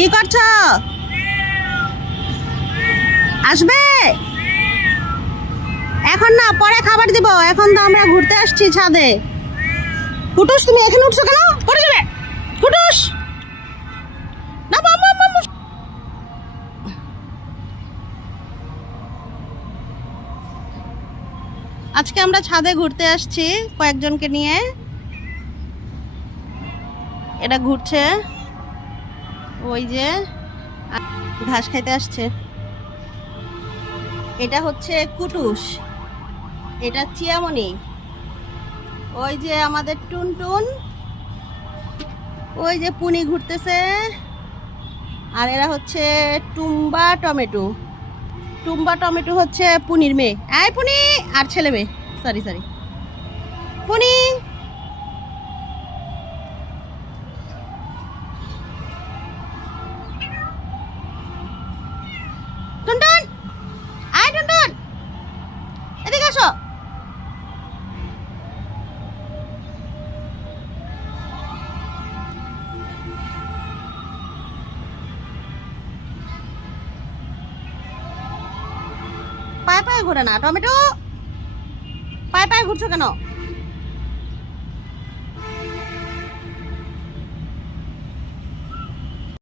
কি করছো? আসবে এখন না, পরে খাবার দিব। এখন তো আমরা ঘুরতে আসছি ছাদে। কুটুস তুমি এখানে উঠছো কেন? পড়ে যাবে কুটুস। না আজকে আমরা ছাদে ঘুরতে আসছি কয়েকজনকে নিয়ে। এটা ঘুরছে, ওই যে ঘাস খাইতে আসছে। এটা হচ্ছে কুটুস, এটা চিয়ামণি, ওই যে আমাদের টুনটুন, ওই যে পুনি ঘুরতেছে। আর এরা হচ্ছে টুম্বা টমেটো। টুম্বা টমেটো হচ্ছে পুনির মেয়ে। আয় পুনি, আর ছেলে মেয়ে, সরি সরি পুনি। টুনটুন, আয় টুনটুন, এদিকে আসো। পায়ে পায়ে ঘোরে না টমেটো, পায়ে পায়ে ঘুরছো কেন?